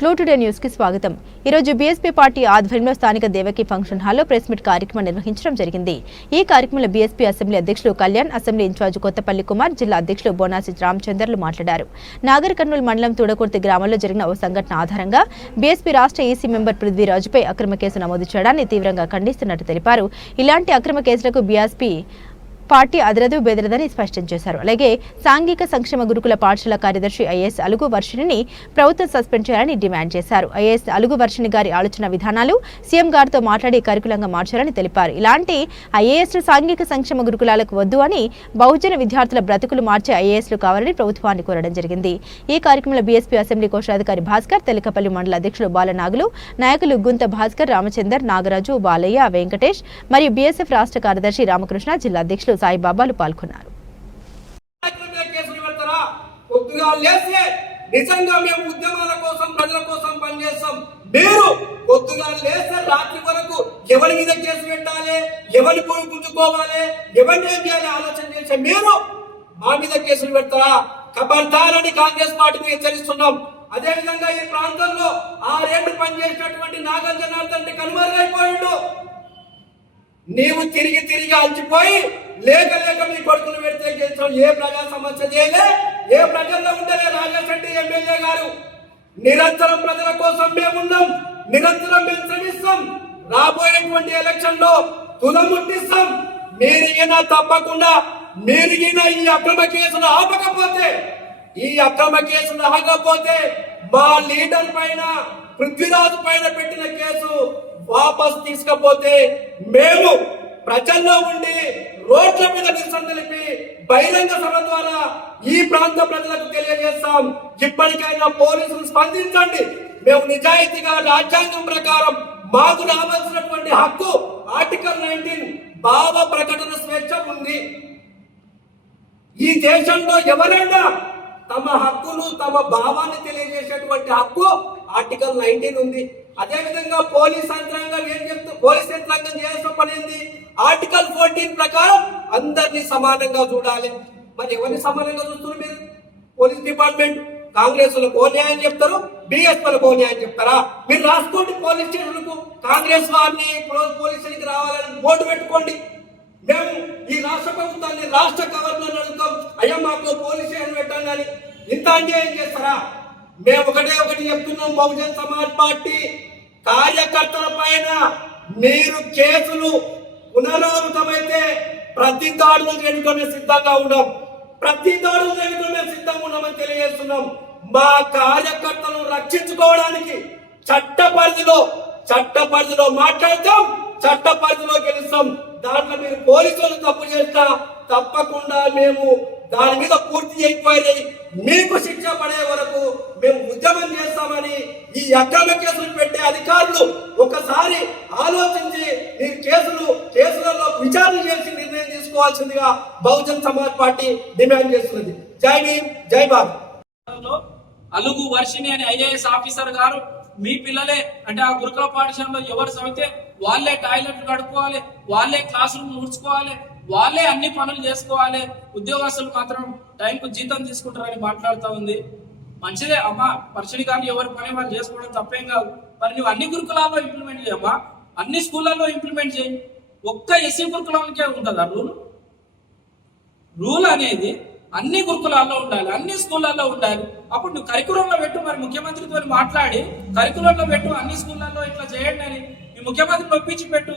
Glow today news కి స్వాగతం। ఈ రోజు బీఎస్పీ పార్టీ ఆధ్వర్యంలో స్థానిక దేవకి ఫంక్షన్ హాల్లో ప్రెస్ మీట్ కార్యక్రమం నిర్వహించడం జరిగింది। ఈ కార్యక్రమంలో బీఎస్పీ అసెంబ్లీ అధ్యక్షులు కళ్యాణ్, అసెంబ్లీ ఇన్ఛార్జ్ కొత్తపల్లి కుమార్, జిల్లా అధ్యక్షులు బోనాసి రామచంద్రలు మాట్లాడారు। నాగర్ కర్నూలు మండలం తుడకుర్తి గ్రామంలో జరిగిన ఓ సంఘటన ఆధారంగా బీఎస్పీ రాష్ట్ర ఈసీ మెంబర్ పృథ్వీరాజుపై అక్రమ కేసు నమోదు చేయడాన్ని తీవ్రంగా ఖండిస్తున్నట్టు తెలిపారు। ఇలాంటి అక్రమ కేసులకు బీఎస్పీ పార్టీ అదరదు బెదరదని స్పష్టం చేశారు। అలాగే సాంఘిక సంక్షేమ గురుకుల పాఠశాల కార్యదర్శి ఐఏఎస్ అలుగు వర్షిణిని ప్రభుత్వం సస్పెండ్ చేయాలని డిమాండ్ చేశారు। ఐఏఎస్ అలుగు వర్షిణి గారి ఆలోచన విధానాలు సీఎం గారితో మాట్లాడి కరికులంగా మార్చాలని తెలిపారు। ఇలాంటి ఐఏఎస్లు సాంఘిక సంక్షేమ గురుకులాలకు వద్దు అని బహుజన విద్యార్థుల బ్రతుకులు మార్చే ఐఏఎస్లు కావాలని ప్రభుత్వాన్ని కోరడం జరిగింది। ఈ కార్యక్రమంలో బీఎస్పీ అసెంబ్లీ కోశాధికారి భాస్కర్, తెలకపల్లి మండల అధ్యక్షులు బాలనాగులు, నాయకులు గుంత భాస్కర్, రామచందర్, నాగరాజు, బాలయ్య, వెంకటేష్ మరియు బీఎస్ఎఫ్ రాష్ట్ర కార్యదర్శి రామకృష్ణ, జిల్లా అధ్యక్షులు సాయిబాబాలు పాల్గొన్నారు। నిజంగా మేము ఉద్యమాల కోసం ప్రజల కోసం పనిచేస్తాం। మీరు కొద్దిగా లేస్తే రాత్రి వరకు ఎవరి మీద కేసు పెట్టాలి, ఎవరి పోయి గుంజుకోవాలి, ఎవరిని ఏం చేయాలి ఆలోచన చేసే మీరు మా మీద కేసులు పెడతారా? ఖబర్దారని కాంగ్రెస్ పార్టీని హెచ్చరిస్తున్నాం। అదే విధంగా ఈ ప్రాంతంలో 6 ఏళ్లు పనిచేసినటువంటి నాగల్ జనార్దన్ కనుమరుగైపోయిండు। నీవు తిరిగి తిరిగి అలసిపోయి లేక మీ కొడుకులు పెడితే చేస్తాం। ఏ ప్రజా సమస్య చేయలే, ఏ ప్రజల్లో ఉండలే రాజాశెట్టి ఎమ్మెల్యే గారు। నిరంతరం ప్రజల కోసం మేమున్నాం, నిరంతరం మేము శ్రమిస్తాం। రాబోయేటువంటి ఎలక్షన్ లో తుదముట్టిస్తాం। మీరిగినా తప్పకుండా మీరిగినా ఈ అక్రమ కేసును ఆగకపోతే మా లీడర్ పైన పృథ్వీరాజు పైన పెట్టిన కేసు వాపస్ తీసుకపోతే మేము ప్రజల్లో ఉండి రోడ్ల మీద నిరసన తెలిపి బహిరంగ సభ ద్వారా ఈ ప్రాంత ప్రజలకు తెలియజేస్తాం। ఇప్పటికైనా పోలీసులు స్పందించండి। మేము నిజాయితీగా రాజ్యాంగం ప్రకారం మాకు రావాల్సినటువంటి హక్కు ఆర్టికల్ 19 భావ ప్రకటన స్వేచ్ఛ ఉంది। ఈ దేశంలో ఎవరైనా తమ హక్కును తమ భావాన్ని తెలియజేసేటువంటి హక్కు ఆర్టికల్ 19 ఉంది। అదే విధంగా పోలీస్ యంత్రాంగం ఏం చెప్తూ పోలీస్ యంత్రాంగం చేయాల్సిన పని ఏంది? ఆర్టికల్ 14 ప్రకారం అందరినీ సమానంగా చూడాలి। మరి ఎవరిని సమానంగా చూస్తున్నారు మీరు? పోలీస్ డిపార్ట్మెంట్ కాంగ్రెస్ వాళ్ళకు ఓ న్యాయం చెప్తారు, బిఎస్ వాళ్ళకు ఓ న్యాయం చెప్తారా? మీరు రాసుకోండి, పోలీస్ స్టేషన్లకు కాంగ్రెస్ వారిని పోలీస్ స్టేషన్కి రావాలని బోర్డు పెట్టుకోండి। మేము ఈ రాష్ట్ర ప్రభుత్వాన్ని రాష్ట్ర గవర్నర్ అడుగుతాం, అయ్యా మాకు పోలీస్ స్టేషన్ పెట్టాం కానీ ఇంత అన్యాయం చేస్తారా? మేము ఒకటి చెప్తున్నాం, బహుజన్ సమాజ్ పార్టీ కార్యకర్తల పైన మీరు కేసులు పునరావృతమైతే ప్రతి దాడులు చేయడానికి సిద్ధంగా ఉన్నాం, సిద్ధంగా తెలియజేస్తున్నాం। మా కార్యకర్తలను రక్షించుకోవడానికి చట్ట పరిధిలో మాట్లాడతాం, చట్ట పరిధిలో గెలుస్తాం। దాంట్లో మీరు పోలీసులు తప్పు చేసినా తప్పకుండా మేము దాని మీద పూర్తి ఎంక్వైరీ మీకు శిక్ష పడే వరకు మేము ఉద్యమం చేస్తామని ఈ అక్రమ కేసులు పెట్టే అధికారులు ఒకసారి ఆలోచించి మీరు కేసులలో విచారణ చేసి నిర్ణయం తీసుకోవాల్సిందిగా బహుజన్ సమాజ్ పార్టీ డిమాండ్ చేస్తున్నది। జై భీమ్, జై బాబు। అలుగు వర్షిణి అని ఐఏఎస్ ఆఫీసర్ గారు మీ పిల్లలే అంటే ఆ గురుకుల పాఠశాలలో ఎవరు చదివితే వాళ్ళే టాయిలెట్లు కడుక్కోవాలి, వాళ్ళే క్లాస్ రూమ్ ఊడ్చుకోవాలి, వాళ్ళే అన్ని పనులు చేసుకోవాలి, ఉద్యోగస్తులు మాత్రం టైంకు జీతం తీసుకుంటారని మాట్లాడుతూ ఉంది। మంచిదే అమ్మా, వర్షిణి గారిని ఎవరి పని వాళ్ళు చేసుకోవడం తప్పేం కాదు। మరి నువ్వు అన్ని గురుకులాల్లో ఇంప్లిమెంట్ చేయమ్మా, అన్ని స్కూళ్ళల్లో ఇంప్లిమెంట్ చేయి। ఒక్క ఎస్సీ గురుకులంకే ఉంటుందా రూల్ అనేది? అన్ని గురుకులాల్లో ఉండాలి, అన్ని స్కూళ్ళల్లో ఉండాలి। అప్పుడు నువ్వు కరికులంలో పెట్టు, మరి ముఖ్యమంత్రితో మాట్లాడి కరికులంలో పెట్టు, అన్ని స్కూళ్ళల్లో ఇట్లా చేయండి అని మీ ముఖ్యమంత్రిని ఒప్పించి పెట్టు।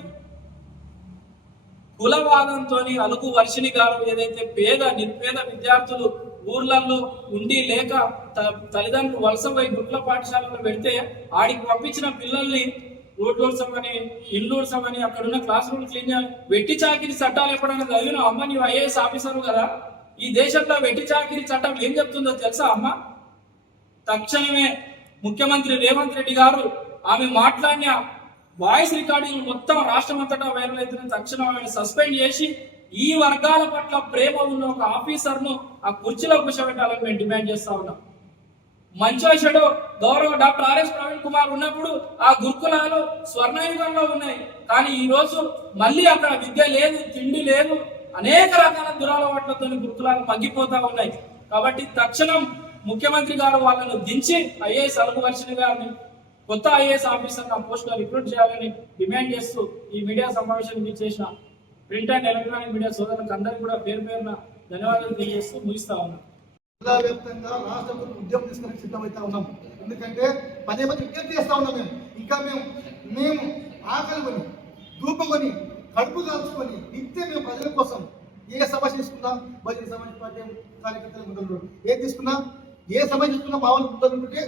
కులవాదంతో అలుగు వర్షిణి గారు ఏదైతే నిరుపేద విద్యార్థులు ఊర్లలో ఉండి లేక తల్లిదండ్రులు వలసపోయి గురుకుల పాఠశాలలో పెడితే ఆడికి పంపించిన పిల్లల్ని రోడ్లోడ్సమని ఇల్లుడ్సమని అక్కడున్న క్లాస్ రూమ్ క్లీన్ చేయాలి। వెట్టి చాకిరి చట్టాలు ఎప్పుడైనా చదివిన అమ్మ, నీవు ఐఏఎస్ ఆఫీసర్ కదా, ఈ దేశంలో వెట్టి చాకిరి చట్టం ఏం చెప్తుందో తెలుసా అమ్మ? తక్షణమే ముఖ్యమంత్రి రేవంత్ రెడ్డి గారు ఆమె మాట్లాడిన వాయిస్ రికార్డింగ్ మొత్తం రాష్ట్రమంతటా వైరల్ అవుతున్న తక్షణం ఆమెను సస్పెండ్ చేసి ఈ వర్గాల పట్ల ప్రేమ ఉన్న ఒక ఆఫీసర్ను ఆ కుర్చీలో కూర్చోబెట్టాలని మేము డిమాండ్ చేస్తా ఉన్నాం। మంచోషుడు గౌరవ డాక్టర్ ఆర్ఎస్ ప్రవీణ్ కుమార్ ఉన్నప్పుడు ఆ గురుకులాలు స్వర్ణయుగంలో ఉన్నాయి, కానీ ఈ రోజు మళ్ళీ అక్కడ విద్య లేదు, తిండి లేదు, అనేక రకాల దురలవాట్లతో గురుకులాలు మగ్గిపోతా ఉన్నాయి। కాబట్టి తక్షణం ముఖ్యమంత్రి గారు వాళ్ళను దించి ఐఏఎస్ అలుగు వర్షిణి గారిని కొత్త ఐఏఎస్ ఆఫీసర్ నా పోస్ట్ లో రిక్రూట్ చేయాలని డిమాండ్ చేస్తూ ఈ మీడియా సమావేశానికి చేసిన ప్రింట్ అండ్ ఎలక్ట్రానిక్ మీడియా సోదరులకు అందరికీ కూడా పేరు పేరున ధన్యవాదాలు తెలియజేస్తూ ముగిస్తా ఉన్నాను. జిల్లా వ్యాప్తంగా రాష్ట్ర ఉద్యమం తీసుకుని సిద్ధమవుతా ఉన్నాం. ఎందుకంటే పదే విజ్ఞప్తి చేస్తా ఉన్నాం. ఇంకా మేము ఆకలి కొని ధూపకొని కడుపు కాల్చుకొని నిత్యం మేము ప్రజల కోసం ఏ సమస్య తీసుకున్నా బహుజన సమాజ్ పార్టీ కార్యకర్తలు ముందు ఏది తీసుకున్నా ఏ సమస్య తీసుకున్నా మా వాళ్ళు ముందుంటుంటే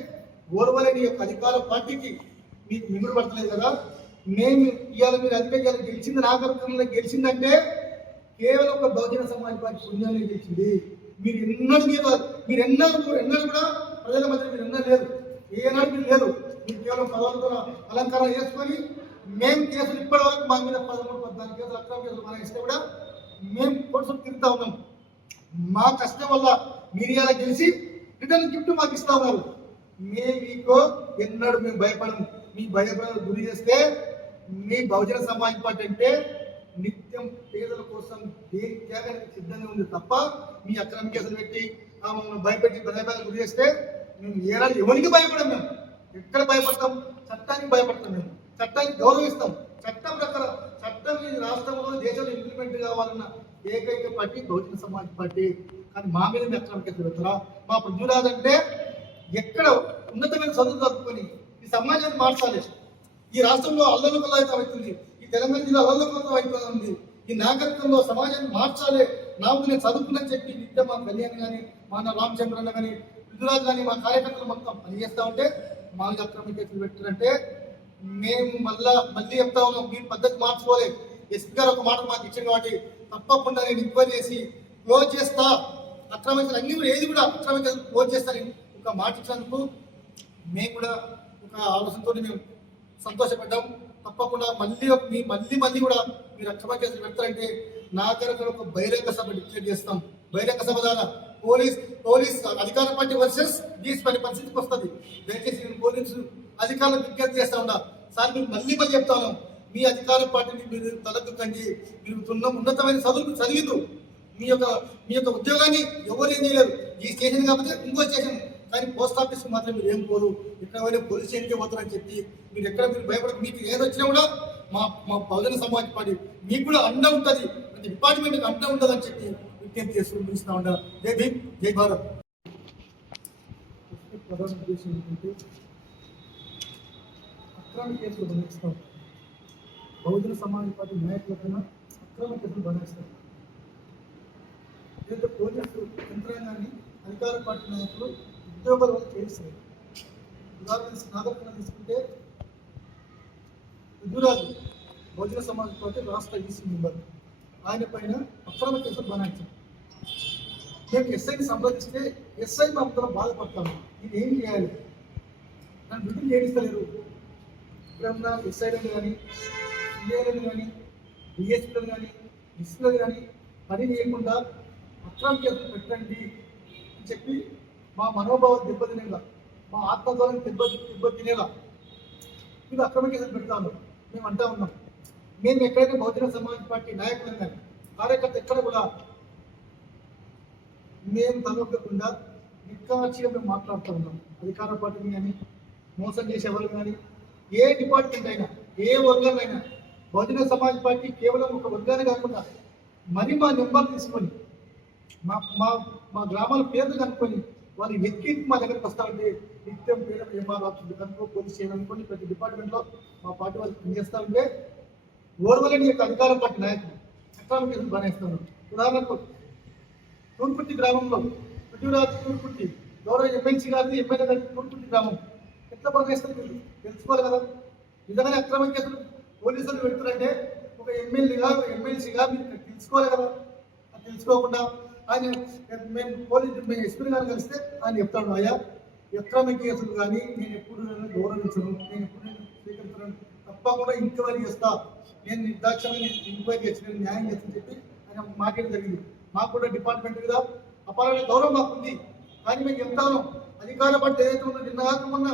ఓర్వలేని యొక్క అధికార పార్టీకి మీకు మిగులు పడతలేదు కదా. మేము ఇవాళ మీరు అధికారులు గెలిచింది నాగరికంలో గెలిచిందంటే కేవలం ఒక బహుజన సమాజ్ పార్టీ పుణ్యాన్ని గెలిచింది. మీరు ఎన్నడూ కూడా ప్రజల మధ్య మీరు ఎన్నడూ లేరు, ఏనాడు మీరు లేరు. మీరు కేవలం పదవులతో అలంకారం చేసుకొని మేము కేసులు ఇప్పటి వరకు మా మీద 13-14 కేసులు అక్రమ కేసులు మనగిస్తే కూడా మేము కోర్టులు తిరుగుతా ఉన్నాం. మా కష్టం వల్ల మీరు ఇలా గెలిచి రిటర్న్ గిఫ్ట్ మాకు ఇస్తా ఉన్నారు. మేము మీకు ఎన్నడూ మేము భయపడము. మీ భయపడాలని గురి చేస్తే మీ బహుజన సమాజ్ పార్టీ అంటే నిత్యం పేదల కోసం దేని త్యాగానికి సిద్ధంగా ఉంది తప్ప మీ అక్రమ కేసులు పెట్టి భయపెట్టి భయపడాలని గురి చేస్తే మేము ఏనాడు ఎవరికి భయపడం. మేము ఎక్కడ భయపడతాం? చట్టానికి భయపడతాం. మేము చట్టానికి గౌరవిస్తాం. చట్టం ప్రకారం చట్టం ఈ రాష్ట్రంలో దేశంలో ఇంప్లిమెంట్ కావాలన్న ఏకైక పార్టీ బహుజన సమాజ్ పార్టీ. కానీ మా మీద మీ అక్రమ కేసులు పెడతారా? మా పృథ్వీరాజ్ అంటే ఎక్కడ ఉన్నతమైన చదువు చదువుకొని ఈ సమాజాన్ని మార్చాలి. ఈ రాష్ట్రంలో అల్లకల్లోతం అవుతుంది. ఈ తెలంగాణ జిల్లా అల్లకల్లోతం అయిపోతుంది. ఈ నాగరికంలో సమాజాన్ని మార్చాలి. నాకు నేను చదువుకుని చెప్పి నిత్యం మా కళ్యాణ్ కానీ మా రామచంద్రన్న కానీ పృథ్వీరాజ్ కానీ మా కార్యకర్తలు మొత్తం పనిచేస్తా ఉంటే మా అక్రమ కేసులు పెట్టారంటే మేము మళ్ళీ చెప్తా ఉన్నాం. మీ పద్ధతి మార్చుకోలేదు. ఎస్పీ గారు ఒక మాట మాకు ఇచ్చారు కాబట్టి తప్పకుండా నేను ఎంక్వైరీ చేసి క్లోజ్ చేస్తా. అక్రమ కేసులు అన్ని కూడా ఏది కూడా అక్రమ కేసులు క్లోజ్ చేస్తానని ఒక మాట ఇచ్చినందుకు మేము కూడా ఒక ఆలోచనతో మేము సంతోషపడ్డాం. తప్పకుండా మళ్ళీ కూడా మీరు అక్రమ కేసులు పెడతారంటే నాగరికలో ఒక బహిరంగ సభ డిక్లేర్ చేస్తాం. బహిరంగ సభ ద్వారా పోలీస్ అధికార పార్టీ వర్సెస్ దీస్ పని పరిస్థితికి వస్తుంది. దయచేసి నేను పోలీసు అధికారులకు విజ్ఞప్తి చేస్తా ఉన్నా. సార్ మీరు మళ్ళీ చెప్తా ఉన్నాం. మీ అధికార పార్టీని మీరు తలెత్తుకండి. మీరు ఉన్నతమైన చదివిండ్రు. మీ యొక్క ఉద్యోగాన్ని ఎవరు ఏం చేయలేరు. ఈ స్టేషన్ కాకపోతే ఇంకో స్టేషన్, కానీ పోస్ట్ ఆఫీస్కి మాత్రం మీరు ఏం పోరు. ఎక్కడ పోయినా పోలీస్ స్టేషన్కి పోతారని చెప్పి మీరు ఎక్కడ మీరు భయపడదు. మీకు ఏదొచ్చినా కూడా మా బహుజన సమాజ్ పార్టీ మీకు కూడా అండ ఉంటుంది. ప్రతి డిపార్ట్మెంట్కి అండ ఉంటుంది అని చెప్పి విజ్ఞప్తి చేస్తూ ముగిస్తూ ఉంటారు. జై భీమ్, జై భారత్. ప్రధాన ఉద్దేశం ఏంటంటే అక్రమ కేసులు బనాయిస్తాం. బహుజన సమాజ్ పార్టీ నాయకుల కన్నా అక్రమ కేసులు బనాయిస్తారు. ఏదైతే పోలీసు యంత్రాంగాన్ని అధికార పార్టీ నాయకులు ఉద్యోగాల వల్ల చేయిస్తారు. ఉదాహరణ నాగరికత తీసుకుంటే పృథ్వీరాజు బహుజన సమాజ్ పార్టీ రాష్ట్ర ఈసీ మెంబర్. ఆయన పైన అక్రమ కేసులు బనాయించారు. మేము ఎస్ఐని సంప్రదిస్తే ఎస్ఐ మా అందరం బాధపడతాము. ఇది ఏం చేయాలి? నన్ను డ్యూటీలు చేయిస్తలేరు. ఇప్పుడన్నా ఎస్ఐలను కానీ సిఐలను కానీ డిఎస్పీలను కానీ ఎస్పీలను కానీ పని చేయకుండా అక్రమ కేసులు పెట్టండి అని చెప్పి మా మనోభావం దెబ్బతినేలా, మా ఆత్మగౌరవం దెబ్బతినేలా మీరు అక్రమ కేసులు పెడతాను మేము అంటా ఉన్నాం. మేము ఎక్కడైతే బహుజన సమాజ్ పార్టీ నాయకులను కానీ కార్యకర్త ఎక్కడ కూడా మేము తలొక్కకుండా నిక్కాచిగా మేము మాట్లాడుతూ ఉన్నాం. అధికార పార్టీని కానీ మోసం చేసే వాళ్ళు కానీ ఏ డిపార్ట్మెంట్ అయినా ఏ వర్గాన్ని అయినా బహుజన సమాజ్ పార్టీ కేవలం ఒక వర్గాన్ని కాకుండా మరి మా నెంబర్ తీసుకొని మా గ్రామాల పేర్లు కనుక్కొని వాళ్ళు ఎక్కి మా దగ్గరికి వస్తామంటే నిత్యం పేరు ఎంఆర్ ఆఫీసులు కనుక్కో పోలీస్ స్టేషన్ అనుకోని ప్రతి డిపార్ట్మెంట్లో మా పార్టీ వాళ్ళు పనిచేస్తూ ఉంటే ఓర్వలేని యొక్క అధికార పార్టీ నాయకులు అక్రమ కేసులు బనాయిస్తున్నారు. ఉదాహరణకు తూర్పుర్తి గ్రామంలో పృథ్వీరాజ్ తూర్పుర్తి గౌరవ ఎమ్మెల్సీ గారిది ఎమ్మెల్యే గారి తూర్పుర్తి గ్రామం ఎట్లా బనాయిస్తారు తెలుసుకోవాలి కదా. నిజంగానే అక్రమ కేసులు పోలీసులు పెడుతున్నారంటే ఒక ఎమ్మెల్సీగా మీరు తెలుసుకోవాలి కదా. అది తెలుసుకోకుండా ఆయన మేము ఎస్పీ గారు కలిస్తే ఆయన చెప్తాడు, అయ్యా అక్రమ కేసులు కానీ నేను ఎప్పుడు గౌరవించను, నేను ఎప్పుడు స్వీకరించను, తప్పకుండా ఎంక్వైరీ చేస్తా, నేను నిర్దాక్షణంగా ఎంక్వైరీ చేసి నేను న్యాయం చేస్తాను చెప్పి ఆయన మాట్లాడడం జరిగింది. మాకు కూడా డిపార్ట్మెంట్ మీద అపారమైన గౌరవం మాకుంది. కానీ మేము చెప్తాను, అధికార పార్టీ ఏదైతే ఉందో నిన్న కాకుండా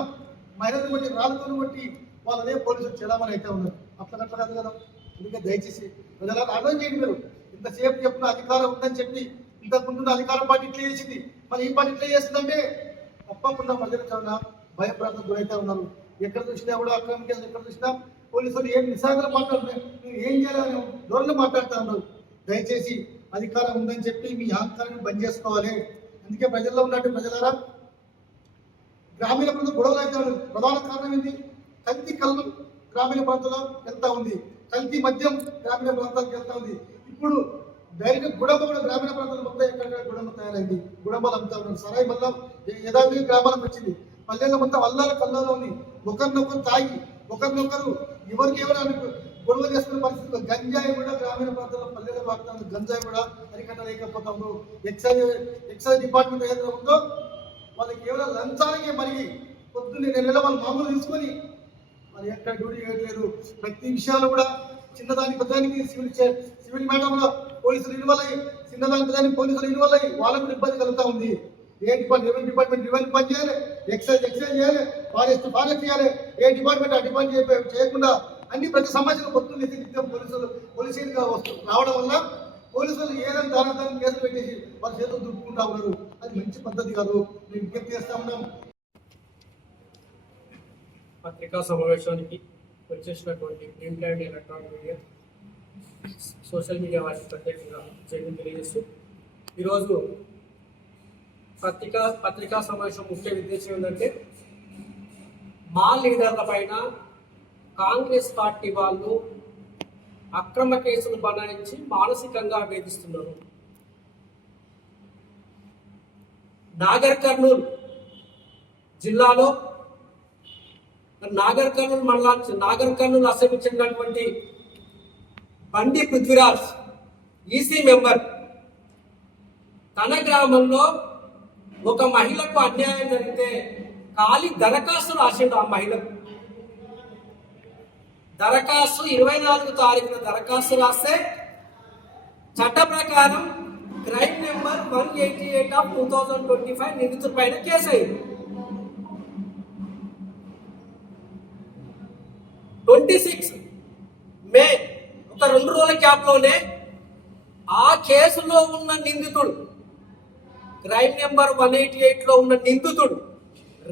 మహిళలను బట్టి రాళ్ళతో బట్టి వాళ్ళు అదే పోలీసులు చెలామణి అయితే ఉన్నారు. అట్లా కాదు కదా. అందుకే దయచేసి ప్రజలకు అర్థం చేయండి. మీరు ఇంతసేపు చెప్పిన అధికారం ఉందని చెప్పి ఇంతకుముందు అధికార పార్టీ ఇట్లా చేసింది, మరి ఈ పార్టీ ఇట్లా చేస్తుందంటే తప్పకుండా ప్రజలు చాలా భయప్రాంతం గురైతే ఉన్నారు. ఎక్కడ చూసినా కూడా అక్రమ కేసులు, ఎక్కడ చూసినా పోలీసులు ఏం నిశాఖలు మాట్లాడుతున్నారు, నువ్వు ఏం చేయాలని ధోరణి మాట్లాడుతూ ఉన్నారు. దయచేసి అధికారం ఉందని చెప్పి మీ అహంకారాన్ని బంద్ చేసుకోవాలి. అందుకే ప్రజల్లో ఉన్నట్టు ప్రజలారా, గ్రామీణ ప్రాంతం గొడవలు అయితే ప్రధాన కారణం ఏంటి? కల్తీ కళ్ళు గ్రామీణ ప్రాంతంలో వెళ్తా ఉంది, కల్తీ మద్యం గ్రామీణ ప్రాంతాలకు వెళ్తా ఉంది. ఇప్పుడు డైరెక్ట్ గుడంబ కూడా గ్రామీణ ప్రాంతాలు మొత్తం ఎక్కడ గుడంబ తయారైంది, గుడంబాలు అమ్ముతా ఉన్నారు. సరాయి మళ్ళా యథావిధి గ్రామాలకు వచ్చింది. పల్లెల్లో మొత్తం అల్లాల కల్లాలో ఉంది. ఒకరినొకరు తాగి ఒకరినొకరు ఎవరికి ఎవరు గొడవ చేసుకునే పరిస్థితుల్లో గంజాయి కూడా గ్రామీణ ప్రాంతాల్లో పల్లెల్లో వాడుతాను. గంజాయి కూడా అరికట్టలేకపోతాము. ఎక్సైజ్ డిపార్ట్మెంట్ ఏదైతే ఉందో వాళ్ళకి కేవలం లంచాలకే మరి పొద్దున్నే నెలలో వాళ్ళు మామూలు తీసుకొని మరి ఎక్కడ డ్యూటీ చేయట్లేదు. ప్రతి విషయాలు కూడా చిన్నదానికి పెద్దదానికి సివిల్ మేడంలో పోలీసులు ఇన్వాల్వ్ అయ్యి, చిన్నదానికి పెద్దదానికి పోలీసులు ఇన్వాల్వ్ అయ్యి వాళ్ళకు ఇబ్బంది కలుగుతూ ఉంది. రెవెన్యూ డిపార్ట్మెంట్ రెవెన్యూ పని చేయాలి, ఎక్సైజ్ చేయాలి, ఫారెస్ట్ చేయాలి. ఏ డిపార్ట్మెంట్ ఆ డిపార్ట్మెంట్ చేయకుండా అన్ని ప్రతి సమస్యలు పొద్దున్న నిత్యం పోలీసులుగా రావడం వల్ల పోలీసులు ఏదైనా దాని కేసులు పెట్టేసి వాళ్ళ చేతులు దుప్పుకుంటా ఉన్నారు. అది మంచి పద్ధతి కాదు. మేము విజ్ఞప్తి చేస్తా ఉన్నాం. పత్రికా సమావేశానికి వచ్చేసినటువంటి print and electronic media, social media వారికి ప్రత్యేకంగా చేయడం తెలియజేస్తూ, ఈరోజు పత్రికా సమావేశం ముఖ్య ఉద్దేశం ఏంటంటే, మా లీడర్ల పైన కాంగ్రెస్ పార్టీ వాళ్ళు అక్రమ కేసులు బనాయించి మానసికంగా వేధిస్తున్నారు. నాగర్ కర్నూలు జిల్లాలో నాగర్ కర్నూలు అసెంబ్లీ చెందినటువంటి బండి పృథ్వీరాజ్ ఈసీ మెంబర్ తన గ్రామంలో ఒక మహిళకు అన్యాయం జరిగితే ఖాళీ దరఖాస్తు రాసిండు. ఆ మహిళకు దరఖాస్తు 24 తారీఖున దరఖాస్తు రాస్తే చట్ట ప్రకారం క్రైమ్ నెంబర్ 188/2025 నిందితుల పైన కేసు అయింది. 26 మే ఒక 2 రోజుల గ్యాప్ లోనే ఆ కేసులో ఉన్న నిందితుడు, క్రైమ్ నెంబర్ 188 లో ఉన్న నిందితుడు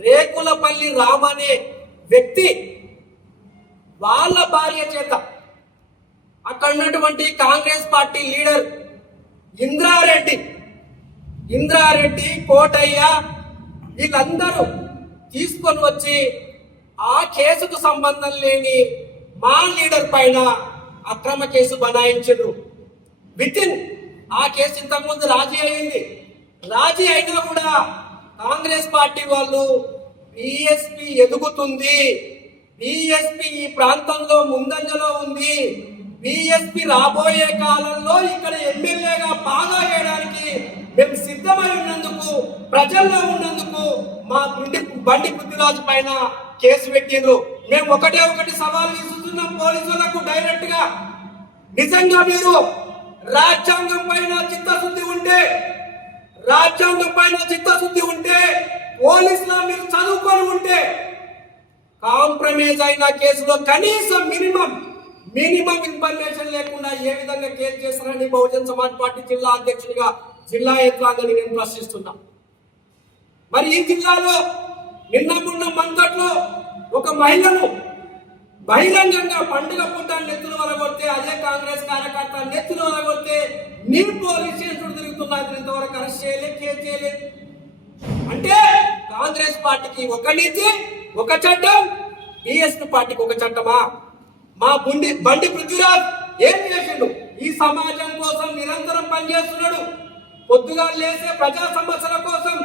రేకులపల్లి రామ్ అనే వ్యక్తి వాళ్ళ భార్య చేత అక్కడ ఉన్నటువంటి కాంగ్రెస్ పార్టీ లీడర్ ఇంద్రారెడ్డి కోటయ్య వీళ్ళందరూ తీసుకొని వచ్చి ఆ కేసుకు సంబంధం లేని మా లీడర్ పైన అక్రమ కేసు బనాయించారు. వితిన్ ఆ కేసు ఇంతకుముందు రాజీ అయినా కూడా కాంగ్రెస్ పార్టీ వాళ్ళు బీఎస్పీ ఎదుగుతుంది, బీఎస్పీ ఈ ప్రాంతంలో ముందంజలో ఉంది, బీఎస్పీ రాబోయే కాలంలో ఇక్కడ ఎమ్మెల్యేగా బాగా చేయడానికి మేము సిద్ధమై ఉన్నందుకు, ప్రజల్లో ఉన్నందుకు మా బండి పృథ్వీరాజ్ పైన కేసు పెట్టిండ్రు. మేము ఒకటి సవాల్ విసురుతున్నాం పోలీసులకు డైరెక్ట్ గా, నిజంగా మీరు రాజ్యాంగం పైన చిత్తశుద్ధి ఉంటే పోలీసులా మీరు చదువుకొని ఉంటే కాంప్రమైజ్ అయిన కేసులో కనీసం మినిమం ఇన్ఫర్మేషన్ లేకుండా ఏ విధంగా కేసు చేస్తారని బహుజన్ సమాజ్ పార్టీ జిల్లా అధ్యక్షుడిగా, జిల్లా యంత్రాంగాన్ని నేను ప్రశ్నిస్తున్నా. మరి ఈ జిల్లాలో నిన్న మంగట్లో ఒక మహిళను బహిరంగంగా పండుగ పూట నెత్తులు వలగొడితే, అదే కాంగ్రెస్ కార్యకర్త నెత్తులు వలగొడితే నీ పోలీస్ స్టేషన్ తిరుగుతున్నారు, ఇంతవరకు అరెస్ట్ చేయలేదు, కేసు చేయలేదు. అంటే కాంగ్రెస్ పార్టీకి ఒక నీతి ఒక చట్టం, బీఎస్పీ పార్టీకి ఒక చట్టమా? మా బండి పృథ్వీరాజ్ ఏం చేసిండు? ఈ సమాజం కోసం నిరంతరం పనిచేస్తున్నాడు. పొద్దుగా లేసే ప్రజా సమస్యల కోసం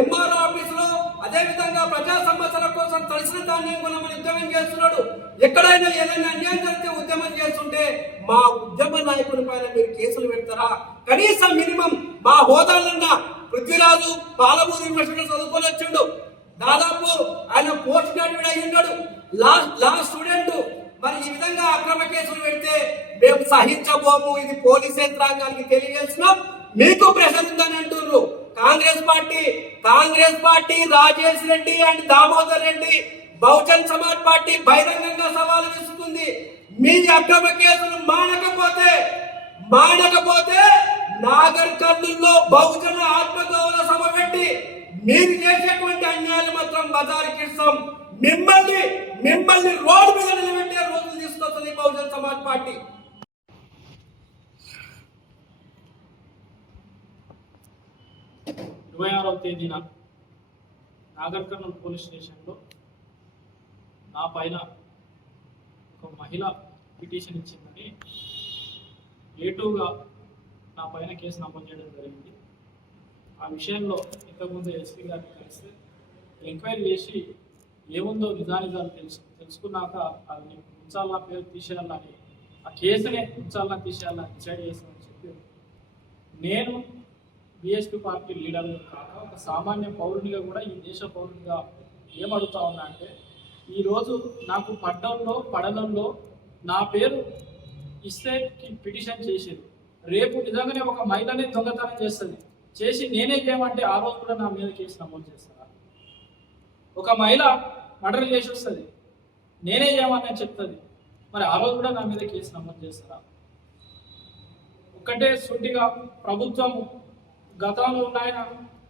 ఎంఆర్ఓ ఆఫీసులో, అదే విధంగా ప్రజా సమస్యల కోసం తడిసిన ధాన్యం కొనమని ఉద్యమం చేస్తున్నాడు. ఎక్కడైనా ఏదైనా అన్యాయం జరిగితే ఉద్యమం చేస్తుంటే మా ఉద్యమ నాయకుని పైన మీరు కేసులు పెడతారా? కనీసం మినిమం మా హోదాలన్నా పృథ్వీరాజు పాలమూరు యూనివర్సిటీలో చదువుకొని వచ్చిండు. దాదాపు ఆయన పోస్ట్ గ్రాడ్యుయేట్ అయి ఉన్నాడు, లా స్టూడెంట్. మరి ఈ విధంగా అక్రమ కేసులు పెడితే మేము సహించబోము. ఇది పోలీస్ యంత్రాంగానికి తెలియజేస్తున్నాం. మీకు ప్రెషర్ ఉందని అంటున్నారు Congress party Rajesh Reddy and Damodar Reddy, Bahujan Samaj party బహిరంగంగా సవాలు విసురుతుంది. మీ అక్రమ కేసులు మానకపోతే నాగర్ కర్నూలులో బహుజన ఆత్మగౌరవ సభ పెట్టి మీరు చేసేటువంటి అన్యాయాలు మాత్రం బజారుకి ఇస్తాం. మిమ్మల్ని రోడ్డు మీద నిలబెట్టే రోజులు తీసుకొస్తుంది బహుజన్ సమాజ్ పార్టీ. 26వ తేదీన నాగర్ కర్నూల్ పోలీస్ స్టేషన్లో నా పైన ఒక మహిళ పిటిషన్ ఇచ్చిందని ఏటుగా నా పైన కేసు నమోదు చేయడం జరిగింది. ఆ విషయంలో ఇంతకుముందు ఎస్పీ గారిని కలిస్తే ఎంక్వైరీ చేసి ఏముందో నిజానిజాలు తెలుసుకున్నాక అది ఉంచాలా పేరు తీసేయాలని, ఆ కేసునే ఉంచాలా తీసేయాలని డిసైడ్ చేస్తామని చెప్పి నేను బీఎస్పీ పార్టీ లీడర్గా కాక ఒక సామాన్య పౌరునిగా కూడా ఈ దేశ పౌరునిగా ఏమడుగుతా ఉన్నా అంటే, ఈరోజు నాకు పడడంలో నా పేరు ఇస్తే పిటిషన్ చేసేది, రేపు నిజంగానే ఒక మహిళని దొంగతనం చేసి నేనే చేయమంటే ఆ రోజు కూడా నా మీద కేసు నమోదు చేస్తారా? ఒక మహిళ మర్డర్ చేసి వస్తుంది, నేనే చేయమని చెప్తుంది, మరి ఆ రోజు కూడా నా మీద కేసు నమోదు చేస్తారా? ఒక్కటే సూటిగా ప్రభుత్వం గతంలో ఉన్నాయన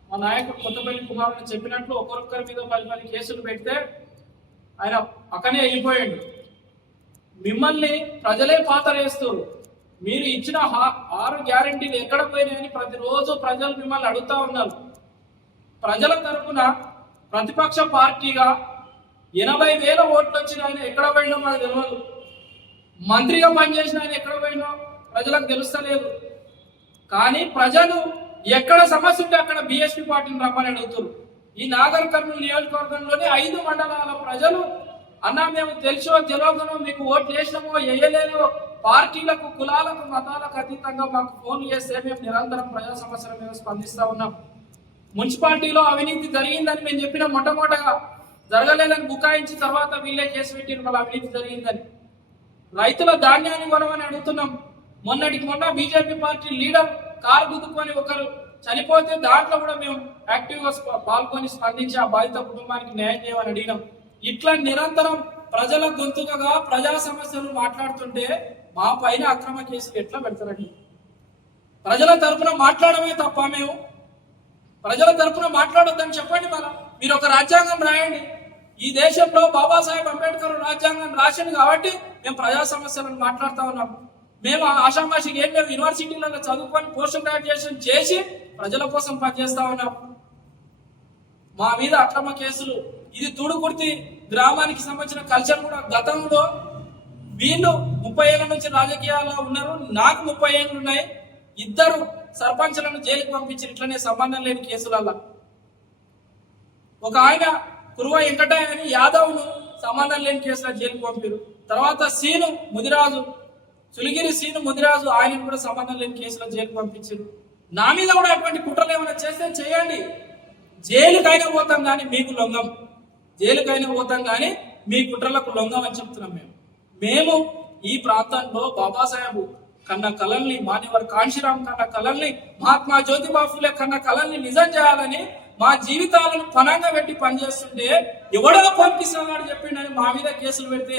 మా నాయకుడు కొత్తపల్లి కుమారుని చెప్పినట్లు ఒక్కొక్కరి మీద 10 కేసులు పెడితే ఆయన అక్కనే వెళ్ళిపోయాడు. మిమ్మల్ని ప్రజలే పాతరేస్తారు. మీరు ఇచ్చిన 6 గ్యారెంటీలు ఎక్కడ పోయినాయని ప్రతిరోజు ప్రజలు మిమ్మల్ని అడుగుతా ఉన్నారు. ప్రజల తరఫున ప్రతిపక్ష పార్టీగా 80,000 ఓట్లు వచ్చిన ఆయన ఎక్కడ పోయినా మాకు తెలియదు. మంత్రిగా పనిచేసిన ఆయన ఎక్కడ పోయినా ప్రజలకు తెలుస్తలేదు. కానీ ప్రజలు ఎక్కడ సమస్య ఉంటే అక్కడ బీఎస్పీ పార్టీని రమ్మని అడుగుతారు. ఈ నాగర్ కర్నూలు నియోజకవర్గంలోని 5 మండలాల ప్రజలు అన్నా మేము తెలుసో తెలియకనో మీకు ఓట్లు వేసినామో వేయలేదో పార్టీలకు కులాలకు మతాలకు అతీతంగా మాకు ఫోన్లు చేస్తే మేము నిరంతరం ప్రజా సమస్యల మీద స్పందిస్తూ ఉన్నాం. మున్సిపాలిటీలో అవినీతి జరిగిందని మేము చెప్పిన మొట్టమొదటగా జరగలేదని బుకాయించి తర్వాత వీళ్ళే కేసు పెట్టిన వాళ్ళ అవినీతి జరిగిందని. రైతుల ధాన్యాన్ని కొనమని అడుగుతున్నాం. మొన్నటికి మొన్న బీజేపీ పార్టీ లీడర్ కారు గుద్దుకొని ఒకరు చనిపోతే దాంట్లో కూడా మేము యాక్టివ్గా పాల్గొని స్పందించి ఆ బాధిత కుటుంబానికి న్యాయం చేయమని అడిగినాం. ఇట్లా నిరంతరం ప్రజల గొంతుకగా ప్రజా సమస్యలు మాట్లాడుతుంటే మా పైన అక్రమ కేసులు ఎట్లా పెడతారండి? ప్రజల తరఫున మాట్లాడమే తప్ప మేము ప్రజల తరఫున మాట్లాడొద్దని చెప్పండి. మీరు ఒక రాజ్యాంగం రాయండి. ఈ దేశంలో బాబాసాహెబ్ అంబేద్కర్ రాజ్యాంగం రాసింది కాబట్టి మేము ప్రజా సమస్యలను మాట్లాడుతూ ఉన్నాం. మేము ఆషామాషికి ఏం మేము యూనివర్సిటీలలో చదువుకొని పోస్ట్ గ్రాడ్యుయేషన్ చేసి ప్రజల కోసం పనిచేస్తా ఉన్నాం. మా మీద అక్రమ కేసులు, ఇది తూడుకుర్తి గ్రామానికి సంబంధించిన కల్చర్ కూడా గతంలో వీళ్ళు 30 ఏళ్ల నుంచి రాజకీయాల్లో ఉన్నారు, నాకు 30 ఏళ్ళు ఉన్నాయి. 2 సర్పంచ్లను జైలుకి పంపించి ఇట్లనే సంబంధం లేని కేసులలో ఒక ఆయన కురువ వెంకటయ్య అని యాదవ్ను సంబంధం లేని కేసులో జైలుకి పంపారు. తర్వాత సులిగిరి సీను ముదిరాజు ఆయన కూడా సంబంధం లేని కేసులో జైలుకి పంపించారు. నా మీద కూడా అటువంటి కుట్రలు ఏమైనా చేస్తే చేయండి, జైలుకైనా పోతాం కానీ మీకు లొంగం, జైలుకైనా పోతాం కానీ మీ కుట్రలకు లొంగం అని చెప్తున్నాం. మేము ఈ ప్రాంతంలో బాబాసాహెబ్ కన్న కలల్ని, మాన్యవర్ కాంశీరామ్ కన్న కలల్ని, మహాత్మా జ్యోతిబా ఫులే కన్న కలల్ని నిజం చేయాలని మా జీవితాలను పనంగా పెట్టి పనిచేస్తుంటే ఎవడో పంపిస్తున్నాడు చెప్పిండని మా మీద కేసులు పెడితే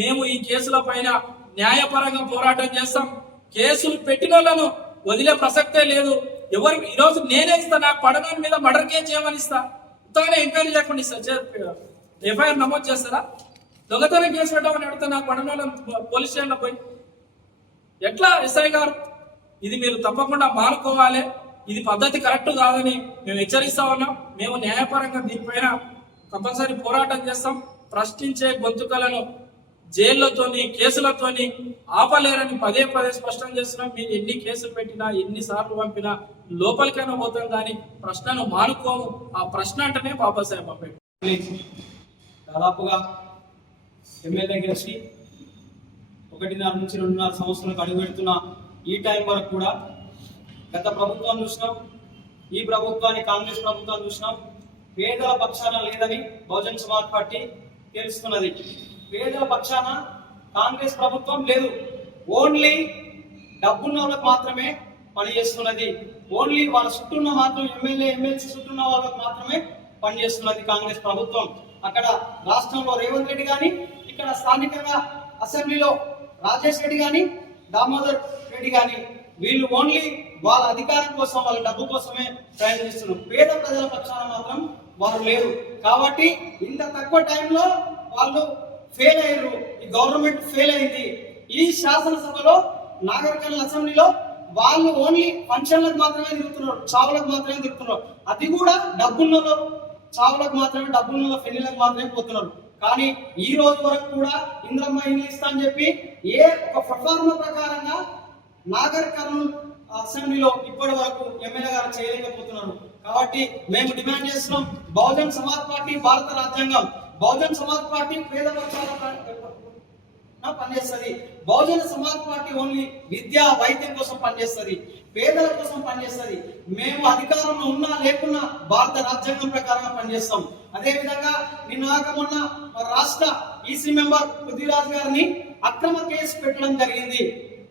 మేము ఈ కేసుల పైన న్యాయపరంగా పోరాటం చేస్తాం. కేసులు పెట్టిన వాళ్ళను వదిలే ప్రసక్తే లేదు. ఎవరు ఈరోజు నేనే ఇస్తా, నాకు పడనోని మీద మర్డర్ కేసు చేయమని ఇస్తా, ఉత్తగానే ఎంక్వైరీ చేయకుండా ఇస్తా, ఎఫ్ఐఆర్ నమోదు చేస్తారా? దొంగతనం కేసు పెట్టమని అడుగుతా, నాకు పడనోళ్ళని పోలీస్ స్టేషన్లో పోయి ఎట్లా? ఎస్ఐ గారు, ఇది మీరు తప్పకుండా మానుకోవాలి, ఇది పద్ధతి కరెక్ట్ కాదని మేము హెచ్చరిస్తా ఉన్నాం. మేము న్యాయపరంగా దీనిపైన కంపల్సరీ పోరాటం చేస్తాం. ప్రశ్నించే గొంతుకలను జైళ్లతోని కేసులతోని ఆపలేరని పదే స్పష్టం చేస్తున్నాం. మీరు ఎన్ని కేసులు పెట్టినా, ఎన్నిసార్లు పంపినా లోపలికైనా పోతాం కానీ ప్రశ్నను మానుకోము. ఆ ప్రశ్న అంటేనే బాబాసాహెబ్ అంబేద్కర్. దాదాపుగా ఎమ్మెల్యే గెలిచి 1.5 నుంచి 2.5 సంవత్సరాలకు అడుగుపెడుతున్న ఈ టైం వరకు కూడా గత ప్రభుత్వం చూసినాం, ఈ ప్రభుత్వాన్ని కాంగ్రెస్ ప్రభుత్వం చూసినాం, పేదల పక్షాన లేదని బహుజన్ సమాజ్ పార్టీ తెలుస్తున్నది. పేదల పక్షాన కాంగ్రెస్ ప్రభుత్వం లేదు, ఓన్లీ డబ్బున్న వాళ్ళకు మాత్రమే పనిచేస్తున్నది. ఓన్లీ వాళ్ళ చుట్టూన్న మాత్రం ఎమ్మెల్సీ చుట్టూన్న వాళ్ళకు మాత్రమే పనిచేస్తున్నది కాంగ్రెస్ ప్రభుత్వం. అక్కడ రాష్ట్రంలో రేవంత్ రెడ్డి కానీ, ఇక్కడ స్థానికంగా అసెంబ్లీలో రాజేష్ రెడ్డి కానీ, దామోదర్ రెడ్డి కానీ, వీళ్ళు ఓన్లీ వాళ్ళ అధికారం కోసం వాళ్ళ డబ్బు కోసమే ప్రయత్నిస్తున్నారు. పేద ప్రజల పక్షాన మాత్రం వారు లేరు. కాబట్టి ఇంత తక్కువ టైంలో వాళ్ళు ఫెయిల్ అయ్యారు. ఈ గవర్నమెంట్ ఫెయిల్ అయింది. ఈ శాసనసభలో నాగర్ కర్నూల్ అసెంబ్లీలో వాళ్ళు ఓన్లీ ఫంక్షన్లకు మాత్రమే తిరుగుతున్నారు, చావులకు మాత్రమే తిరుగుతున్నారు. అది కూడా డబ్బున్నలో చావులకు మాత్రమే, డబ్బున్నలో పెళ్లిలకు మాత్రమే పోతున్నారు. కానీ ఈ రోజు వరకు కూడా ఇంద్రమ్మ ఇల్లు ఇస్తా అని చెప్పి ఒక ప్రఫార్మ ప్రకారంగా నాగర్ కర్నూల్ అసెంబ్లీలో ఇప్పటి వరకు ఎమ్మెల్యే గారు చేయలేకపోతున్నారు. కాబట్టి మేము డిమాండ్ చేస్తున్నాం, బహుజన్ సమాజ్ పార్టీ భారత రాజ్యాంగం, బహుజన్ సమాజ్ పార్టీ పేద పక్షాల పనిచేస్తుంది. బహుజన సమాజ్ పార్టీ ఓన్లీ విద్యా వైద్యం కోసం పనిచేస్తుంది, పేదల కోసం పనిచేస్తుంది. మేము అధికారంలో ఉన్నా లేకున్నా భారత రాజ్యాంగం ప్రకారంగా పనిచేస్తాం. అదే విధంగా మొన్న రాష్ట్ర ఈసీ మెంబర్ పృథ్వీరాజ్ గారిని అక్రమ కేసు పెట్టడం జరిగింది.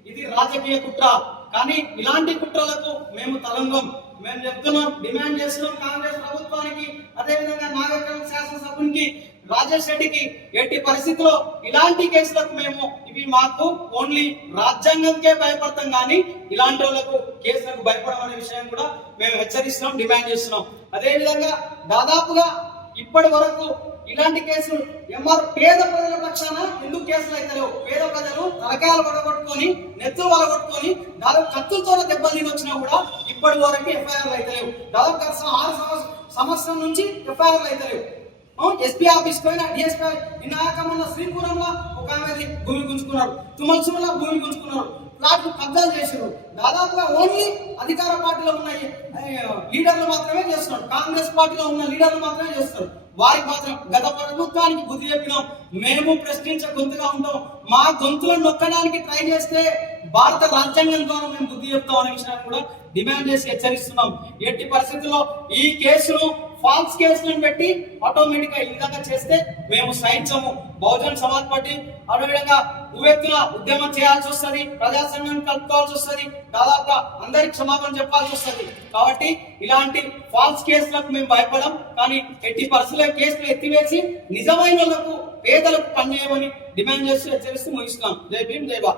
ఇది రాజకీయ కుట్ర. కానీ ఇలాంటి కుట్రలకు మేము తలంగం. మేము చెప్తున్నాం, డిమాండ్ చేస్తున్నాం కాంగ్రెస్ ప్రభుత్వానికి, అదే విధంగా నాగర్ కర్నూల్ శాసనసభ్యునికి రాజేష్ రెడ్డికి ఎట్టి పరిస్థితుల్లో ఇలాంటి కేసులకు ఇవి మాకు ఓన్లీ రాజ్యాంగంకే భయపడతాం, కానీ ఇలాంటి వాళ్ళకు కేసులకు భయపడమనే విషయం కూడా మేము హెచ్చరిస్తున్నాం, డిమాండ్ చేస్తున్నాం. అదే విధంగా దాదాపుగా ఇప్పటి వరకు ఇలాంటి కేసులు పేద ప్రజల పక్షాన ఎందుకు కేసులు అయితే లేవు? పేద ప్రజలు తలకాయలు పడగొట్టుకొని, నెత్తులు వలగొట్టుకొని, దాదాపు కత్తులతో దెబ్బలు వచ్చినా కూడా ఇప్పటి వరకు ఎఫ్ఐఆర్లు అయితే లేవు. దాదాపు 6 సంవత్సరం నుంచి ఎఫ్ఐఆర్లు అయితే లేవు. ఎస్పీ ఆఫీస్ పోయినా డిఎస్పీ నిన్న శ్రీపురంలో ఒక ఆమె భూమి గుంజుకున్నారు, తుమ్మల్సులో భూమి గుంజుకున్నారు, ప్లాట్లు కబ్జాలు చేశారు. దాదాపుగా ఓన్లీ అధికార పార్టీలో ఉన్న లీడర్లు మాత్రమే చేస్తున్నారు, కాంగ్రెస్ పార్టీలో ఉన్న లీడర్లు మాత్రమే చేస్తారు. వారికి మాత్రం గత ప్రభుత్వానికి బుద్ధి చెప్పినాం, మేము ప్రశ్నించే గొంతుగా ఉంటాం. మా గొంతులను నొక్కడానికి ట్రై చేస్తే భారత రాజ్యాంగం ద్వారా మేము బుద్ధి చెప్తాం అనే విషయాన్ని కూడా డిమాండ్ చేసి హెచ్చరిస్తున్నాం. ఎట్టి పరిస్థితుల్లో ఈ కేసును ఫాల్స్ కేసులను పెట్టి ఆటోమేటిక్ గా ఈ విధంగా చేస్తే మేము సహించము. బహుజన్ సమాజ్ పార్టీ అదేవిధంగా ఉవ్వెత్తున ఉద్యమం చేయాల్సి వస్తుంది, ప్రజాసంఘం కలుపుకోవాల్సి వస్తుంది, దాదాపుగా అందరికి క్షమాపణ చెప్పాల్సి వస్తుంది. కాబట్టి ఇలాంటి ఫాల్స్ కేసులకు మేము భయపడం. కానీ ఎట్టి పరిస్థితుల్లో కేసులు ఎత్తివేసి నిజమైన వాళ్ళకు, పేదలకు పనిచేయమని డిమాండ్ చేస్తూ హెచ్చరిస్తూ ముగిస్తున్నాం. జై భీమ్, జై భారత్.